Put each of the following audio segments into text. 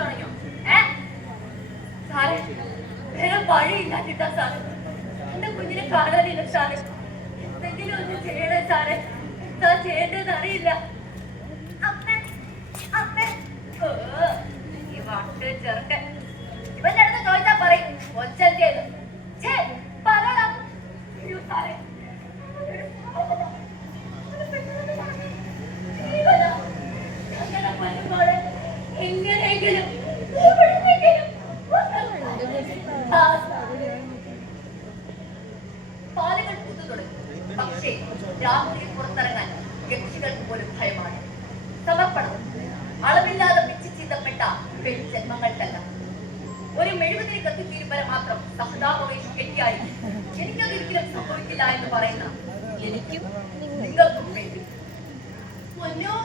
തുടങ്ങിയോ? സാറേ വേറെ വഴിയില്ല കിട്ടാൻ സാറ്. എന്റെ കുഞ്ഞിനെ കാണാനില്ല സാറ്. എന്തെങ്കിലും ഒന്ന് ചെയ്യണേ സാറേ. എന്താ ചെയ്യേണ്ടതെന്ന് അറിയില്ല. ഈ വട്ട് ചെറുക്കൻ ഇവന്റെ അടുത്ത് ചോദിച്ചാ പറയും ഒച്ചെത്തിയത്. പറയണം സാറേ. എങ്ങനെയെങ്കിലും പാലുകൾ പൂത്തു തുടങ്ങി. പക്ഷേ രാത്രിയിൽ പുറത്തിറങ്ങാൻ യക്ഷികൾക്ക് പോലും ഭയമാണ്. സമർപ്പണം അളവില്ലാതെ പിച്ചു ചീത്തപ്പെട്ട പെൺജന്മങ്ങൾക്കല്ല, ഒരു മെഴുകുതിരി കത്തിത്തീരുമ്പോൾ മാത്രം സഹതാപവേശം കെട്ടിയായി എനിക്കതൊരിക്കലും സംഭവിക്കില്ല എന്ന് പറയുന്ന എനിക്കും നിങ്ങൾക്കും വേണ്ടി പൊന്നോ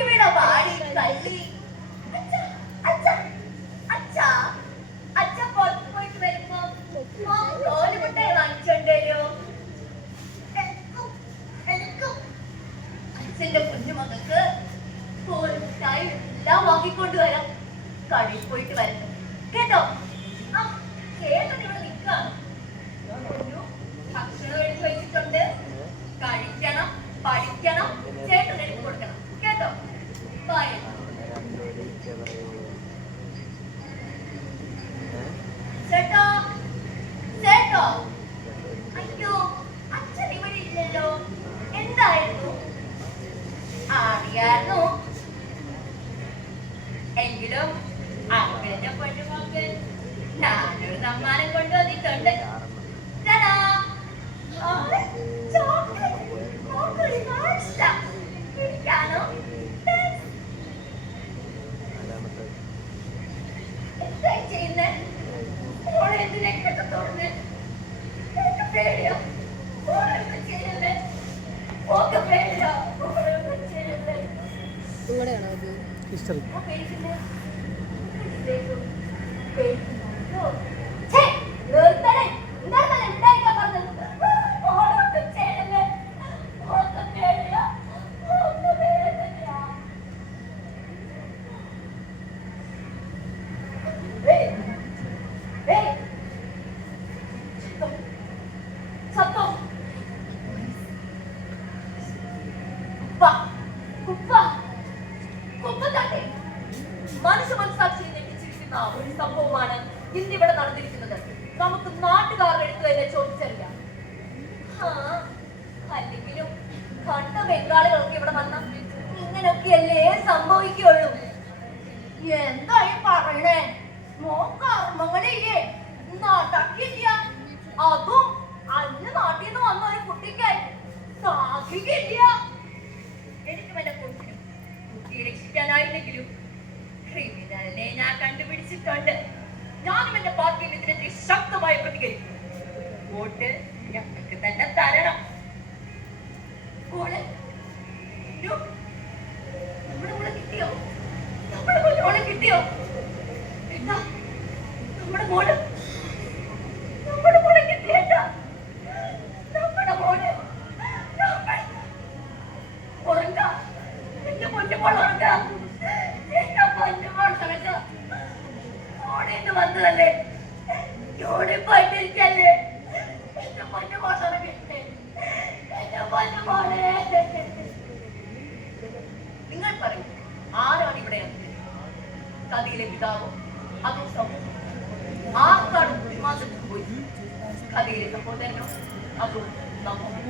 ഇവിടെ വാടി തള്ളി പോയിട്ട് വരുമ്പോ തോലുമുട്ടായി വാങ്ങിച്ചോണ്ടല്ലോ. എനിക്കും അച്ഛന്റെ കുഞ്ഞുമകൾക്ക് തോലുമുട്ടായി എല്ലാം വാങ്ങിക്കൊണ്ട് വരാം. കടയിൽ പോയിട്ട് വരുന്നു കേട്ടോ. ചേട്ടൻ ഇവിടെ നിൽക്കാണ്. ഭക്ഷണം എടുത്ത് വെച്ചിട്ടുണ്ട്. കഴിക്കണം, പഠിക്കണം, ചേട്ടൻ എടുത്ത് കൊടുക്കണം കേട്ടോ. ബൈ. ചേട്ടോ ചേട്ടോ. അയ്യോ അച്ഛൻ ഇവിടെ ഇല്ലല്ലോ. എന്തായിരുന്നു? അറിയായിരുന്നു. എങ്കിലും അങ്കിളിന്റെ പൊന്നുമോക്ക് ഞാനൊരു സമ്മാനം കൊണ്ടുവന്നിട്ടുണ്ട്. എനിക്കാണോ? എന്താ ചെയ്യുന്നേ? ഓളെ എന്തിനൊക്കെ തോന്നുന്നേ? എനിക്ക് പേടിയോ? ഓളൊന്നും ചെയ്യല്ലേ. ഓക്കെ പേടിയോ? ഓളൊന്നും ചെയ്യല്ലേ. ഹിസ്റ്ററി മനുഷ്യ മനസ്സാക്ഷിയിൽ ഞെട്ടിച്ചിരിക്കുന്ന ഒരു സംഭവമാണ് ഇന്നിവിടെ നടന്നിരിക്കുന്നത്. നമുക്ക് നാട്ടുകാരുടെ അടുത്ത് തന്നെ ചോദിച്ചറിയാം. അല്ലെങ്കിലും കണ്ട ബംഗാളികളൊക്കെ ഇവിടെ വന്ന ഇങ്ങനെയൊക്കെയല്ലേ സംഭവിക്കുള്ളൂ. എന്തായി പറയണേ? മോക്കർമ്മങ്ങളില്ലേ? നടക്കില്ല. അതും അന്ന് നാട്ടിൽ നിന്ന് വന്ന ഒരു കുട്ടിക്കായി സാധിക്കില്ല. എനിക്കും എന്റെ കുട്ടിനും കുട്ടിയെ രക്ഷിക്കാനായില്ലെങ്കിലും ക്രിമിനലിനെ ഞാൻ കണ്ടുപിടിച്ചിട്ടുണ്ട്. ഞാനും എന്റെ പാർട്ടിയും ഇതിനെതിരെ ശക്തമായി പ്രതികരിക്കും. വോട്ട് ഞങ്ങൾക്ക് തന്നെ തരണം. നമ്മുടെ മോളെ കിട്ടിയോ? നമ്മുടെ മോളെ കിട്ടിയോ? എന്താ നമ്മുടെ മോള് കിട്ടിയേട്ടാ? നമ്മുടെ മോള് ഉറങ്ങ. എന്റെ പൊന്നുമോൾ ഉറങ്ങ. വന്നതല്ലേ യൂണിഫായിട്ടിരിക്കല്ലേ? എന്റെ പൊന്നുമോളെ കിട്ടേ. എന്റെ പൊന്നുമോളെ. നിങ്ങൾ പറയൂ, ആരാണ് ഇവിടെ കഥയിലെ പിതാവോ അതോ സമൂഹം? ആർക്കാണ് വിശ്വാസത്തിൽ പോയി? കഥയിലെ സഹോദരനോ അതോ സമൂഹം?